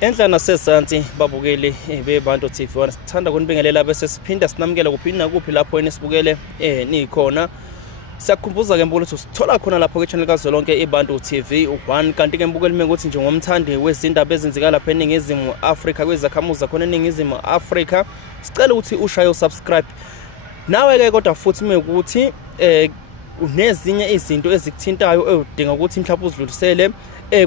Enhla nasesansi babukeli beBantu TV1 sithanda kunibingelela bese siphinda sinamukela kuphi nakuphi lapho enisibukele nikhona. Siyakukhumbuza ke mbulo ukuthi sithola khona lapho ke channel kaZwelonke iBantu TV1 kanti ke mbukeli menguthi njengomthandi wezindaba ezenzeka lapha eNingizimu Afrika kwezakhamuza khona eNingizimu Afrika sicela ukuthi ushaye subscribe. Nawe ke kodwa futhi mekuthi unezinye izinto ezikuthintayo udinga ukuthi mhlawumbe uzidlulisele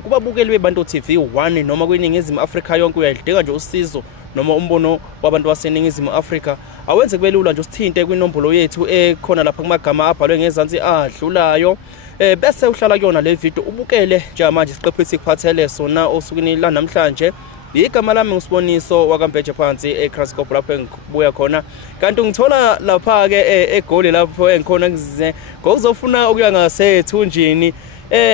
kubabukeli beBantu TV1 noma kweNingizimu Afrika yonke uyadinga nje usizo noma umbono wabantu baseNingizimu Afrika awenze kube lula nje usithinte kwinombolo yethu ekhona lapha kumagama abhalwe ngezansi adlulayo bese uhlala kuyona le video ubukele nje manje siqephe sikuphathele sona osukwini la namhlanje. Igama lami ngusiboniso wakambeje phansi eCrascop lapho engibuya khona kanti ngithola lapha ke egoli lapho engikhona ngize ngokuzofuna ukuya ngasethunjini.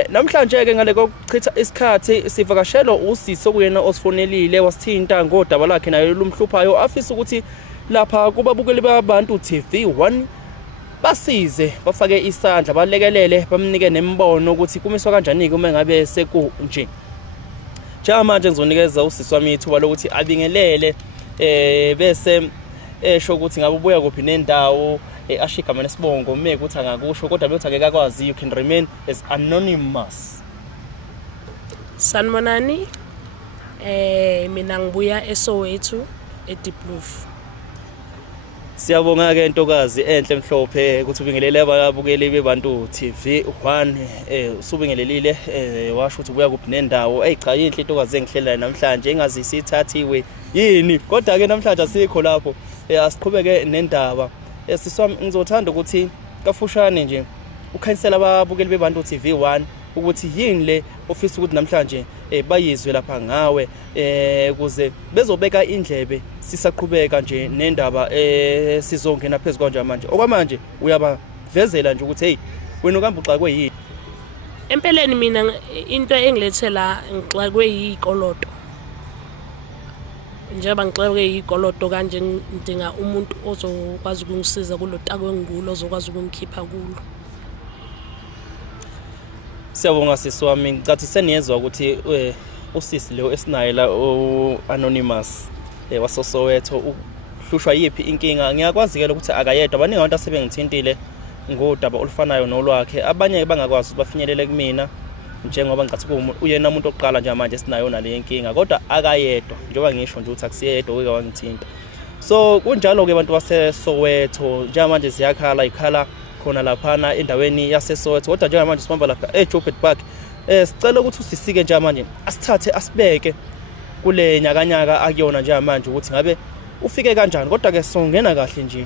Namhlanje ke ngale kokuchitha isikhathi sivakashelo usisi okuyena osifonelile wasithinta ngodaba lakhe nayo lumhluphayo afisa ukuthi lapha kubabukeli beBantu TV1 basize bafake isandla balekelele bamnike nembono ukuthi kumiswa kanjani uma ngabe sekunje. Manje ngizonikeza usisi wami ithuba lokuthi abingelele bese esho ukuthi ngabe ubuya kuphi nendawo ashigama nesibongo mekuthi angakusho kodwa bethi angeke akwazi you can remain as anonymous. Sanibonani, mina ngibuya eSoweto eDeeploaf. Siyabonga ke ntokazi enhle mhlophe ukuthi ubingelele ababukeli beBantu TV1 usubingelelile washo ukuthi ubuya kuphi nendawo cha yinhle intokazi engihlela namhlanje engazi isithathiwe yini kodwa ke namhlanje asikho lapho asiqhubeke nendaba. Siswami ngizothanda ukuthi kafushane nje ukhanyisela ababukeli beBantu TV1 ukuthi yini le ofisa ukuthi namhlanje bayizwe lapha ngawe kuze bezobeka indlebe sisaqhubeka nje nendaba sizongena phezulu kanje manje okwamanje uyabavezela nje ukuthi hey wena ukamba uxakwe yini. Empeleni mina into engilethela ngixakwe yikoloto. Njengoba ngixakwe yikoloto kanje ngidinga umuntu ozokwazi ukungisiza kulotako engikulo ozokwazi ukungikhipha kulo. Siyabonga sisi wami ngicathi seniyezwa ukuthi usisi lo esinaye la anonymous wasoSoweto uhlushwa yipi inkinga. Ngiyakwazi ke ukuthi akayedwa baningi abantu asebengithintile ngodaba olufanayo nolwakhe abanye bangakwazi bafinyelele kumina njengoba ngicathi uyena umuntu oqala nje manje sinayo nale inkinga kodwa akayedwa njengoba ngisho nje ukuthi akusiyedwa ke wangithinta. So kunjalo ke abantu baseSoweto nje manje ziyakhala ikhala khona laphana endaweni yaseSoweto kodwa njengoba manje sihamba lapha eJoburg Park sicela ukuthi usisike nje manje asithathe asibeke kule nyakanyaka akuyona nje manje ukuthi ngabe ufike kanjani kodwa ke songena kahle nje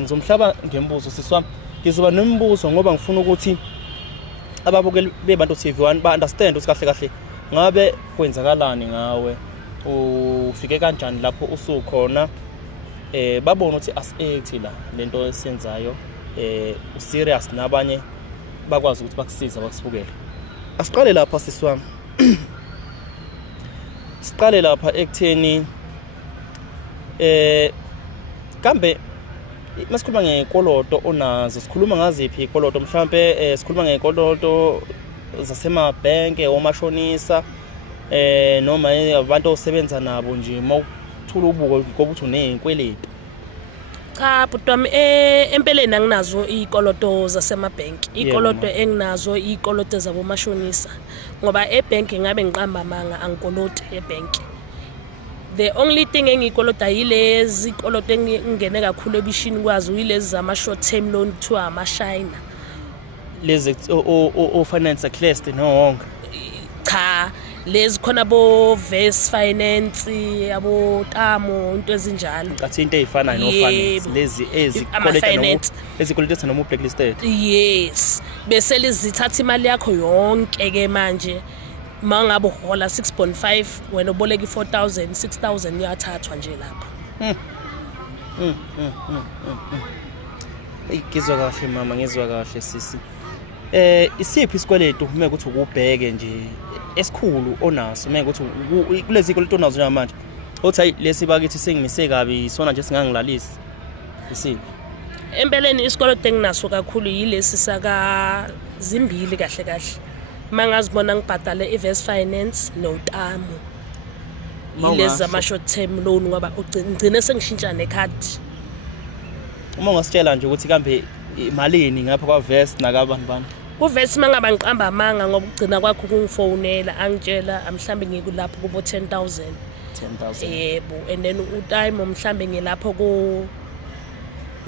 ngizomhlaba ngembuzo siswami ngizoba nembuzo ngoba ngifuna ukuthi ababukeli beBantu TV1 ba understand ukuthi kahle kahle ngabe kwenzakalani ngawe ufike kanjani lapho usukhona babona ukuthi as la lento esiyenzayo userious nabanye bakwazi ukuthi bakusiza bakusibukele. Asiqale lapha siswami siqale lapha ekutheni kambe masikhuluma ngekoloto onazo sikhuluma ngaziphi ikoloto mhlambe sikhuluma ngekoloto zasemabhenke omashonisa noma abantu osebenza nabo nje mawuthula ubuko ngoba uthi uneyinkweleti. Cha butwami empeleni anginazo ikoloto zasemabhenki. Ikoloto enginazo ikoloto zabomashonisa ngoba ebhenki ngabe ngiqamba amanga angikoloti ebhenki. The only thing engikolota yilezi ikoloto engingene kakhulu ebishini kwazi uyilezi zama short term loan kuthiwa amashayina lezi o finance classed nohonga. Cha lezi khona bo Verse Finance abo Tamo into ezinjalo ngathi into ezifana no finance lezi ezikoleta noma blacklisted. Yes bese lizithatha imali yakho yonke ke manje mangabe uhola 6.5 wena uboleka 4000 6000 uyathathwa nje lapha. Ngizwa kahle mama ngizwa kahle sisi. Isiphi isikweletu uma ukuthi ukubheke nje esikhulu onaso uma ukuthi kulezi ikoloto onazo njengamanje othi lesi bakithi sengimise kabi isona nje singangilalisi isiphi. Empeleni isikoloto enginaso kakhulu yilesi saka zimbili kahle kahle. Mangazibona ngibhadale iVerse Finance noTamo. ilezi ama short term loan ngoba ugcine sengishintsha nekhadi. Uma ungasitshela nje ukuthi kambe imalini ngapha kwa Vest nakabantu bani? Kuvesi mangaba ngiqamba amanga ngoba ugcina kwakho kungifonela angitshela mhlambe ngikulapho kubo 10,000. Yebo, and then utime mhlambe ngilapho ku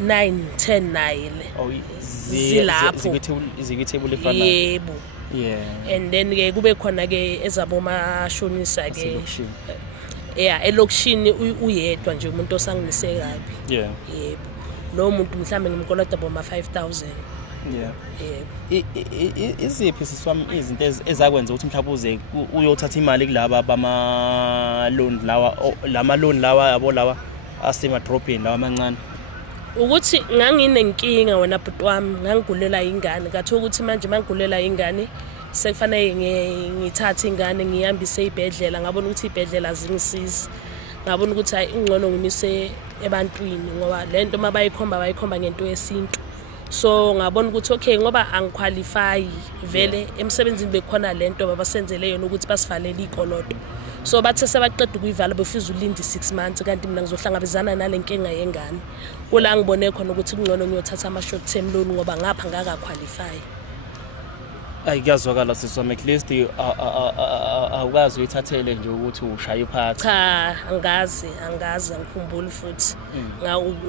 9-10 naye le. Oh, zilapho izikithebule efanayo. Yebo. Yeah. And then ke kube khona ke ezabo mashonisa ke. Elokishini uyedwa nje umuntu osanginise kabi. Yeah. Yebo. Lo muntu mhlambe ngimkolota boma 5,000. Yeah. Iziphi siswami izinto ezakwenza ukuthi mhlawumbe uze uyothatha imali kulaba bama loan lama loan lawa yabo lawa asemadrobheni lawa amancane? Ukuthi nganginenkinga wena bhuti wami ngangigulela ingane ngathi ukuthi manje mangigulela ingane sekufanele ngithathe ingane ngihambise ibhedlela ngabona ukuthi ibhedlela azingisizi ngabona ukuthi hayi ingcono ngimise ebantwini ngoba lento mabayikhomba ngento yesintu. So ngabona ukuthi okay ngoba angiqualify vele emsebenzini bekhona lento babasenzele yona ukuthi basivalele ikoloto. So bathe sebaqeda ukuyivala befiza ulinda 6 months kanti mina ngizohlangabezana nalenkinga yengane. Kula ngibone khona ukuthi kungcono ngiyothatha ama short term loan ngoba ngapha ngaka qualify. Ayikuyazwakala siswami at least awukazi uyithathele nje ukuthi ushaya iphathi. Cha angazi ngikhumbula futhi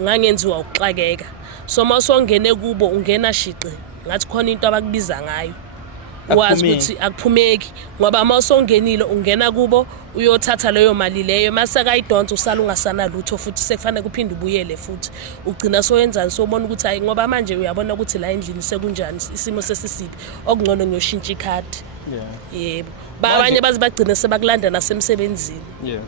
ngangenziwa ukuxakeka. So mawusongene kubo ungena shiqe ngathi khona into abakubiza ngayo. Wazi ukuthi akuphumeki ngoba mawusongenile ungena kubo uyothatha leyo mali leyo mase kayidonsa usala ungasana lutho futhi sekufanele kuphinde ubuyele futhi ugcina soyenzani sobona ukuthi hayi ngoba manje uyabona ukuthi la endlini sekunjani isimo sesisibi okungcono ngiyoshintsha ikhadi. Yebo abanye bazibagcina sebakulanda nasemsebenzini. Yebo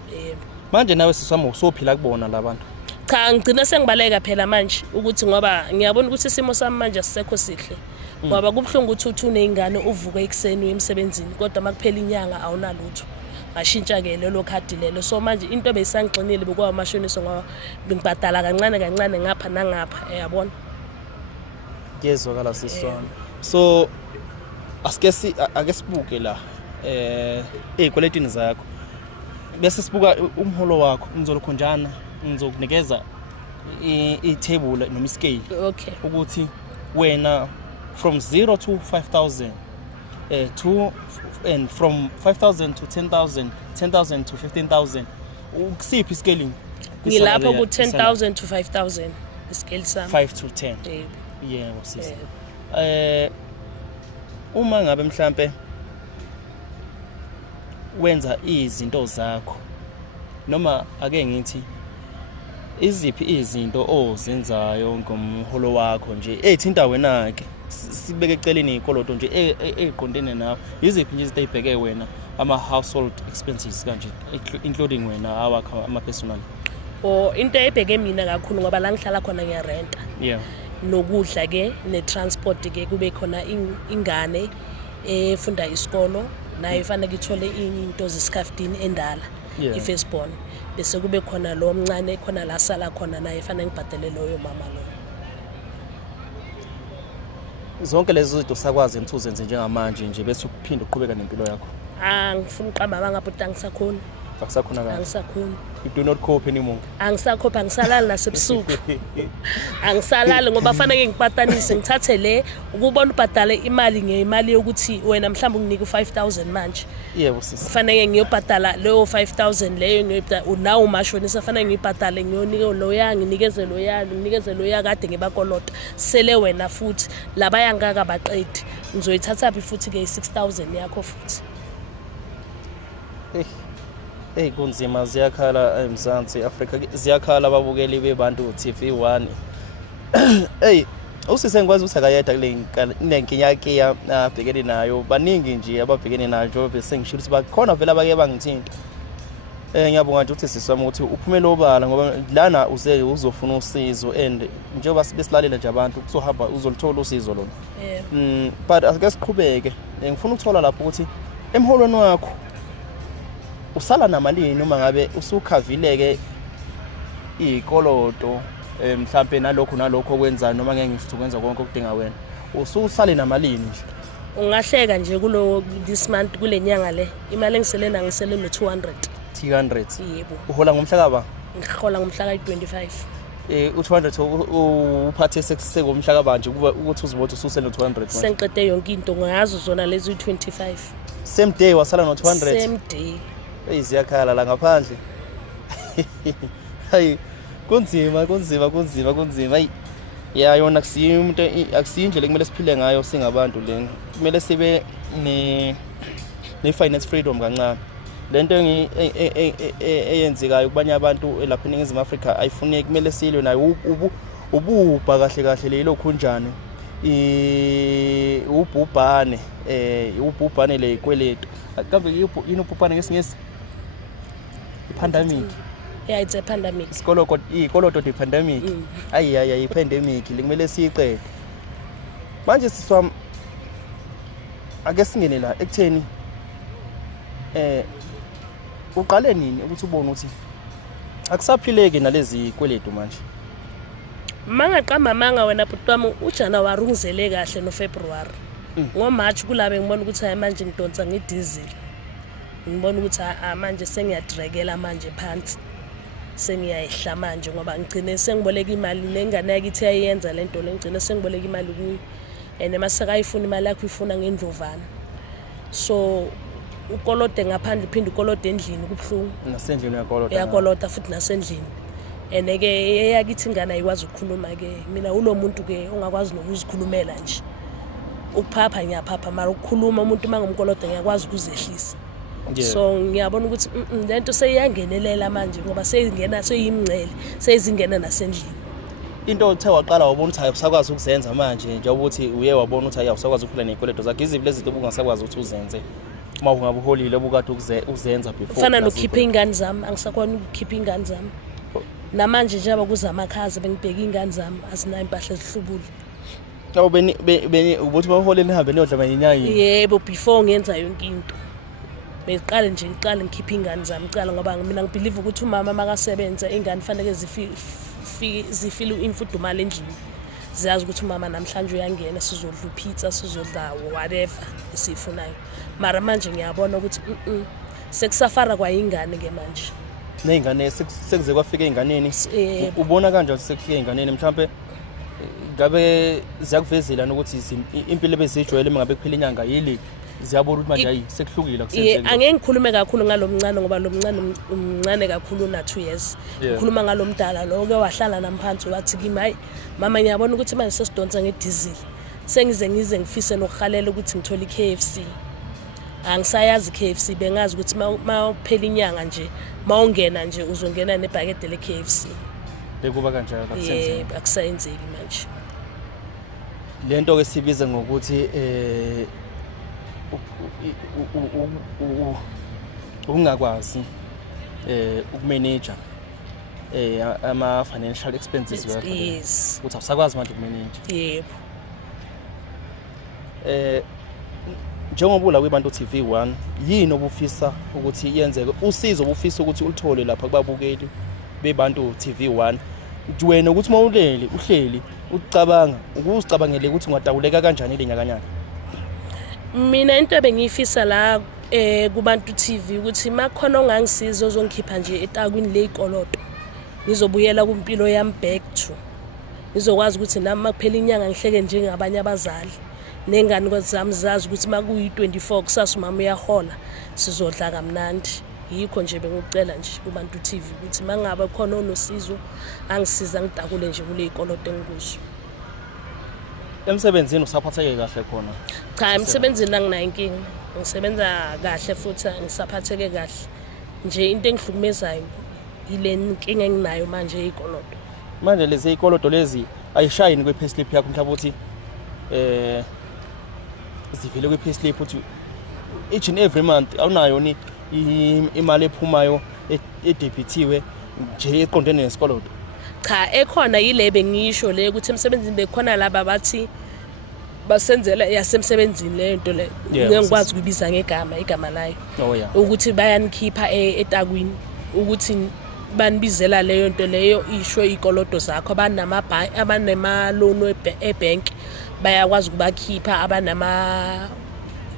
manje nawe siswami usophila kubona labantu? Cha ngicina sengibaleka phela manje ukuthi ngoba ngiyabona ukuthi isimo sami manje asisekho sihle. Ngoba kubhlungu ukuthi uthune ingane uvuke ekseni emsebenzini kodwa makuphela inyanga awunalutho. Ngashintsha ke lelo khadi lelo. So manje into beyisangixinile bekwa amashoniso ngoba ngibhadala kancane ngapha nangapha yabona. Ngiyezwakala siswami. So ake sibuke la ezikweletini zakho. Bese sibuka umholo wakho ngizolokhonjana ngizokunikeza i-table noma i-scale. Okay. Ukuthi wena from 0 to 5,000 and from 5,000 to 10,000 10,000 to 15,000 ukusiphi scaling? Ngilapho ku 10,000 to 5,000 iscale sami 5 to 10. Yebo sisi. Uma ngabe mhlambe wenza izinto zakho noma ake ngithi iziphi izinto ozenzayo ngomholo wakho nje ethinta wena ke sibeke eceleni ikoloto nje eqondene nawe iziphi nje izinto ezibheke wena ama household expenses kanje including wena awakho ama personal? Into ebheke mina kakhulu ngoba la ngihlala khona ngiyarenta. Yeah. Nokudla ke netransport ke kube khona ingane efunda isikolo nayo ifanele ithole into zesikhaftini endala ifirstborn bese kube khona lo mncane khona la sala khona naye ifanele ngibhadele loyo mama loyo. Zonke lezi zinto sakwazi enthuzenze njengamanje nje bese uphinda uqhubeka nempilo yakho? Ngifuna uqamba abangabhuti angisakhona. Akusakhona kahle. Angisakhona. You do not cope anymore. Angisakhopha ngisalala nasebusuku. Angisalala ngoba fanele ngipatanise ngithathe le ukubona ubhadale imali ngeimali yokuthi wena mhlawumbe unginike u5,000 manje. Yebo sisi. Fanele ngiyobhadala leyo 5,000 leyo ngiyobhadala nawo umashonisa fanele ngiyibhadale ngiyonike loya nginikeze loya kade ngibakolota sele wena futhi labaya ngaka baqedi ngizoyithatha phi futhi ke 6,000 yakho futhi. Kunzima ziyakhala eMzansi Afrika ziyakhala ababukeli bebantu TV1. Usise ngikwazi ukuthi akayeda kule nenkinyakiya abhekene nayo baningi nje ababhekene nayo bese ngisho ukuthi bakhona vele abake bangithinta. Ngiyabonga nje ukuthi siswami ukuthi uphumele obala ngoba lana uzofuna usizo and njengoba besilalela nje abantu kuzohamba uzolithola usizo lona. But ake siqhubeke ngifuna ukuthola lapho ukuthi emholweni wakho usala namalini noma ngabe usukhavileke ikoloto mhlambe nalokho okwenza noma ngeke ngisho ukwenza konke okudinga wena ususale namalini nje? Ungahleka nje kulo this month kule nyanga le imali engiselena ngisele no 200. 300. Yebo. Uhola ngomhla kaba? Ngihola ngomhla ka-25. U200 uphathe sekungomhla kabanje ukuthi uzibothe ususele no200 manje. Sengiqede yonke into ngazo zona lezi 25. Same day wasala no 200. Same day. Ziyakhala la ngaphandle. Hayi kunzima. Hayi ya yona akusiyindlela kumele siphile ngayo singabantu leni. Kumele sibe ne finance freedom kancane. Lento eyenzekayo kubanye abantu lapha eNingizimu Afrika ayifuneki, kumele silwe nayo ububha kahle lelo khunjani ubhubhane ubhubhane le ikweletu. Kambe yini ubhubhane ngesingesi? Pandemic. Yeah, it's a pandemic. Ikoloto the pandemic. Ayi pandemic kumele siyiqede. Manje siswami ake singene la ekutheni uqale nini ukuthi ubone ukuthi akusaphileki nalezi kweletu manje? Mangaqamba manga wena butwami uJanuary ungizele kahle noFebruary. NgoMarch kulabe ngibona ukuthi hayi manje ngidonsa ngediesel. Ngibona ukuthi manje sengiyadragela manje phansi. Sengiyayihla manje ngoba ngicine sengiboleka imali lengane yakhe ithi ayenza lento le, ngicine sengiboleka imali kuyi ene masekayifuna imali yakho ifuna ngendlovana. So ukolote ngaphandle phinde ukolote endlini kubhlungu. Nasendlini uyakolota. Uyakolota futhi nasendlini. Ene ke eyakithi ingane ayikwazi ukukhuluma ke. Mina ulo muntu ke ongakwazi nokuzikhulumela nje. Ukuphapha ngiyaphapha mara ukukhuluma umuntu mangomkolota ngiyakwazi ukuzehlisa. So ngiyabona ukuthi lento seyiyangenelela manje ngoba seyingena seyimncele seyizingena nasendlini. Into othe waqala wabona ukuthi ayusakwazi ukuzenza manje nje ukuthi uye wabona ukuthi ayusakwazi ukuphila nezikweletu zakhe, iziphi lezi zinto obungasakwazi ukuthi uzenze uma ungabe uholile obukade uzenza before? Ufana nokukhipha ingane zami, angisakwazi ukukhipha ingane zami. Namanje nje abakuzama amakhaza bengibheka ingane zami azinayo impahla ezihlubule. Awu ubuthi bawuholele nihambe niyodla manyinyani? Yebo, before ngenza yonke into. Ngiqale ngikhipha ingane zami cala ngoba mina ngibelieve ukuthi umama makasebenza ingane fanele zifile imfudumalo endlini. Ziyazi ukuthi umama namhlanje uyangena sizodla upizza sizodla whatever esifunayo. Mara manje ngiyabona ukuthi sekusafara kwa ingane ke manje. Nezingane sekuze kwafika einganeni. Ubona kanjani sekufika einganeni mhlambe ngabe ziyakuvezela ukuthi impilo bezijwayele mangabe kuphela inyanga yili ziyabona ukuthi manje hayi sekuhlukile akusenzeki? Angeke ngikhulume kakhulu ngalomncane ngoba lomncane umncane kakhulu na 2 years. Ngikhuluma ngalomdala lo ke wahlala namphansi wathi kimi hayi mama ngiyabona ukuthi manje sesidonsa ngediesel. Sengize ngifise nokuhalela ukuthi ngithole iKFC. Angisayazi iKFC bengazi ukuthi mawuphela inyanga nje mawungena nje uzongena nebhakede leKFC. Bekuba kanjalo akusenzeki. Yebo, akusayenzeki manje. Lento ke sibiza ngokuthi ungakwazi ukumanage ama financial expenses wakho. Yes. Uthi awusakwazi manje ukumanage. Yebo. Njengoba ula kwiBantu TV1 yini obufisa ukuthi yenzeke, usizo obufisa ukuthi ulithole lapha kubabukeli beBantu TV1 wena ukuthi mawulele uhleli ucabanga ukuzicabangele ukuthi ungadawuleka kanjani lenyakanyaka? Mina into ebengifisa la kuBantu TV ukuthi makhona ongangisiza ozongikhipha nje etakwini lezikoloto ngizobuyela kumpilo yami back to ngizokwazi ukuthi nami makuphela inyanga ngihleke njengabanye abazali nengane zami zazi ukuthi makuyi 24 kusasa umama uyahola sizodla kamnandi. Yikho nje bengucela nje kuBantu TV ukuthi mangabe khona onosizo angisiza ngidakule nje kule zikoloto engikuzo. Emsebenzini usaphatheke kahle khona? Cha, emsebenzini anginayo inkinga. Ngisebenza kahle futhi ngisaphatheke kahle. Nje into engihlukumezayo ile inkinga enginayo manje izikoloto. Manje lezi izikoloto lezi ayishayini kwePayslip yakho mhlawumbe uthi zivele kwePayslip uthi each and every month awunayo ni imali ephumayo edebitiwe nje eqondene nesikoloto? Cha, ekhona yile bengisho le ukuthi emsebenzini bekhona laba bathi basenzela yasemsebenzini lento le ngikwazi ukubiza igama layo. Oh yeah. Ukuthi bayanikhipha etakwini ukuthi banibizela leyo nto leyo isho izikoloto zakho abanama loan ebank bayakwazi ukubakhipha abanama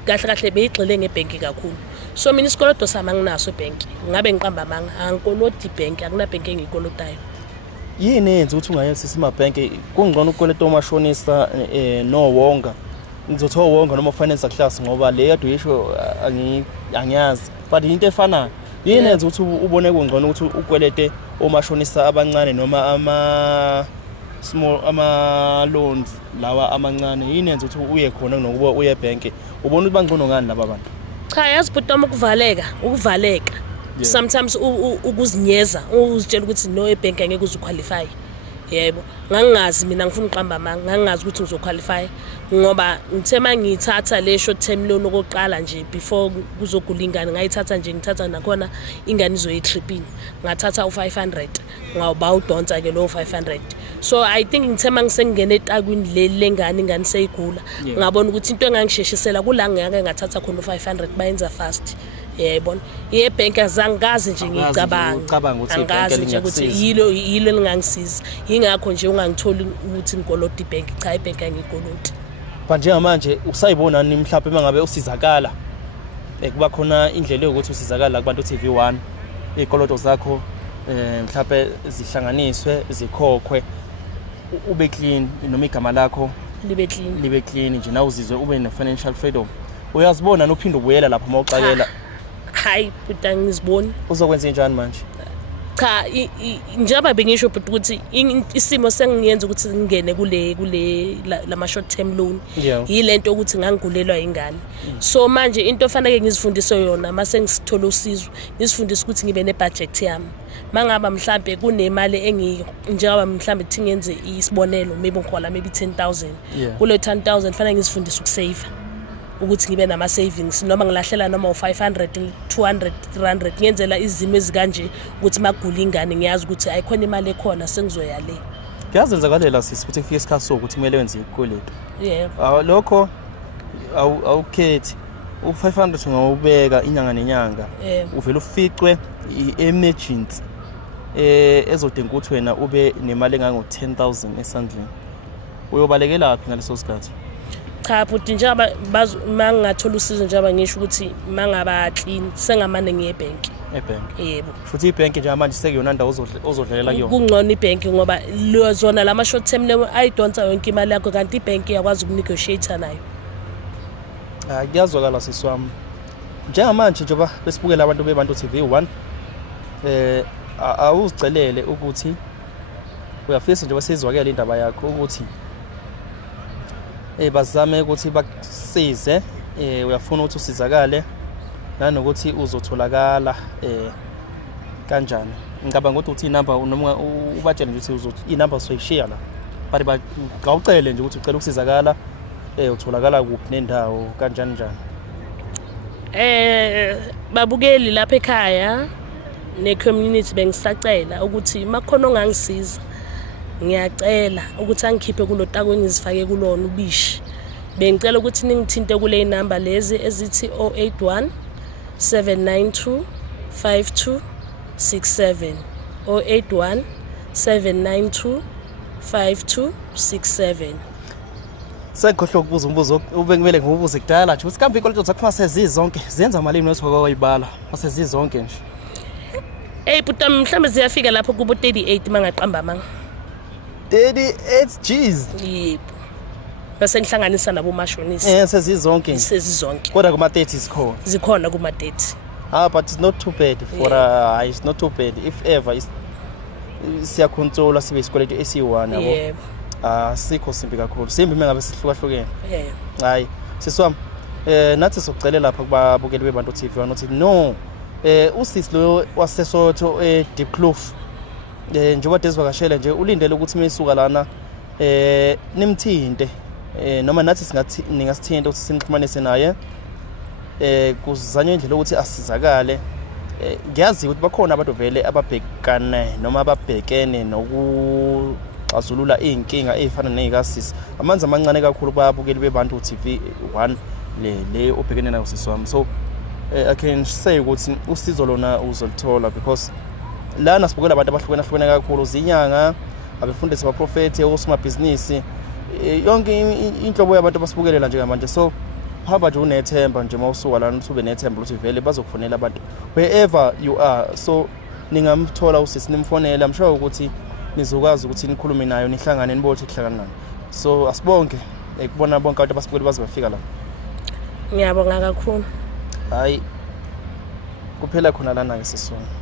kahle beyigxile ngebank kakhulu. so mina isikoloto sami anginaso ebhenki ngabe ngiqamba amanga angikoloti ibhenki akunabhenki engiyikolotayo. Yini yenza ukuthi ungayesisi emabhenki kungcono ukukoleta omashonisa nowonga ngizothola wonga noma finance class ngoba le yadu yisho angiyazi but into efanayo yini yenza ukuthi ubone kungcono ukuthi ukwelete omashonisa abancane noma ama loans lawa amancane yini yenza ukuthi uye khona nokuba uye ebhenki ubona ukuthi bangcono ngani laba bantu? Cha yazi butoma ukuvaleka sometimes ukuzinyeza uzitshela ukuthi no ebhenki angeke uzuqualify. Yebo ngangazi mina ngifuna uqamba amanga ngangazi ukuthi ngizoqualify ngoba ngithe mangithatha le short term loan okoqala nje before kuzogula ingane ngayithatha nje ngithatha nakhona ingane izoyitripping ngathatha u500 ngawuba udonsa ke lo 500 so I think ngithe mangisengene etakwini lengane ingane seyigula ngabona ukuthi into engangisheshisela kula ngeke ngathatha khona u500 bayenza fast. Yebona yebhenki azangazi nje ngicabanga angazi nje ukuthi yilo lingangisiza ingakho nje ungangitholi ukuthi ngikolota ibhenki cha ibhenki angikoloti. Manje ngamanje usayibona ni mhlawumbe mangabe usizakala kuba khona indlela yokuthi usizakala kubantu TV1 ikoloto zakho mhlawumbe zihlanganiswe zikhokhwe ube clean noma igama lakho libe clean nje na uzizwe ube ne financial freedom uyazibona nophinde ubuyela lapha mawuxakela hayi buta ngiziboni uzokwenza njani manje? Cha njengoba bengisho ukuthi isimo sengiyenza ukuthi ngingene kule lama short term loan yilento ukuthi ngangigulelwa ingane so manje into efanele ngizifundise yona mase ngisithola usizo ngizifundise ukuthi ngibe ne budget yami mangaba mhlambe kunemali njengoba mhlambe thi ngenze isibonelo maybe ngihola maybe 10,000 kule 10,000 fanele ngizifundise ukusave ukuthi ngibe nama savings noma ngilahlela noma u500 200 300 ngiyenzela izimo ezikanje ukuthi magula ingane ngiyazi ukuthi ayikhona imali ekhona sengizoya le. Kuyazenza kalela sisi ukuthi kufike isikhathi sokuthi kumele wenze ikweletu. Yebo. Lokho awukhethi u500 ungawubeka inyanga nenyanga uvela uficwe i-emergency ezodinga ukuthi wena ube nemali engango 10,000 esandleni uyobalekela laphi ngaleso sikhathi? Cha futhi njengoba mangathola usizo njengoba ngisho ukuthi mangaba clean sengamane ngiyebhenki. Yebo. Futhi ibhenki nje manje sekuyona ndawo ozodlelela kuyona. Kungcono ibhenki ngoba zona lama short term lewo ayidonsa yonke imali yakho kanti ibhenki iyakwazi ukunegotiate nayo. Kuyazwakala siswami. Njengamanje njengoba besibukela abantu bebantu TV1 awuzicelele ukuthi uyafisa nje basizwakela indaba yakho ukuthi bazame ukuthi bakusize uyafuna ukuthi usizakale nanokuthi uzotholakala kanjani. Ngicabanga ukuthi inamba noma ubatshela nje ukuthi inamba soyishiya la bari baqawucele nje ukuthi ucela ukusizakala utholakala kuphi nendawo kanjani njani. Babukeli lapha ekhaya ne community bengisacela ukuthi makhona ongangisiza ngiyacela ukuthi angikhiphe kulotako engizifake kulona ubishi bengicela ukuthi ningithinte kule number lezi ezithi 081 792 5267 081 792 5267. Sekhohlo ukubuza umbuzo ubekumele ngibuze kudala nje ukuthi kambe ikoloto zakho masezizonke zenza malini wesifaka kwayibala masezizonke nje. Buta mhlambe ziyafika lapho kubo 38 mangaqamba manga 38 Gs. Yebo. Bese ngihlanganisa nabo mashonisa. Sezizonke. Sezizonke. Kodwa kuma 30 zikhona kuma 30. But it's not too bad for it's not too bad if ever is siya control sibe isikweletu esi1 yabo. Yebo. Sikho simbi kakhulu. Simbi mengabe sihlukahlukene. Yebo. Hayi siswami nathi sokucela lapha kubabukeli bebantu TV1 uthi no usisi lo wasesotho Deep Kloof njengoba desivakashela nje ulindele ukuthi mayisuka lana nimthinte noma nathi singathi ningasithinta ukuthi sinixhumanise naye kuzanywe indlela ukuthi asizakale. Ngiyazi ukuthi bakhona abantu vele ababhekane noma ababhekene nokuxazulula inkinga ezifana nezikasisi amanzi amancane kakhulu babukeli bebantu TV1 le obhekene nayo siswami. So I can say ukuthi usizo lona uzolithola because lana sibukela abantu abahlukene kakhulu zinyanga abefundisi abaprofeti osomabhizinisi yonke inhlobo yabantu abasibukelela njengamanje. So hamba nje unethemba nje mawusuka lana uthi ube nethemba ukuthi vele bazokufonela abantu wherever you are. So ningamthola usisi nimfonela, I'm sure ukuthi nizokwazi ukuthi nikhulume nayo nihlangane nibothi kuhlangana nayo. So asibonke ekubona bonke abantu abasibukeli baze bafika la. Ngiyabonga kakhulu. Hayi kuphela khona lana ke sisona.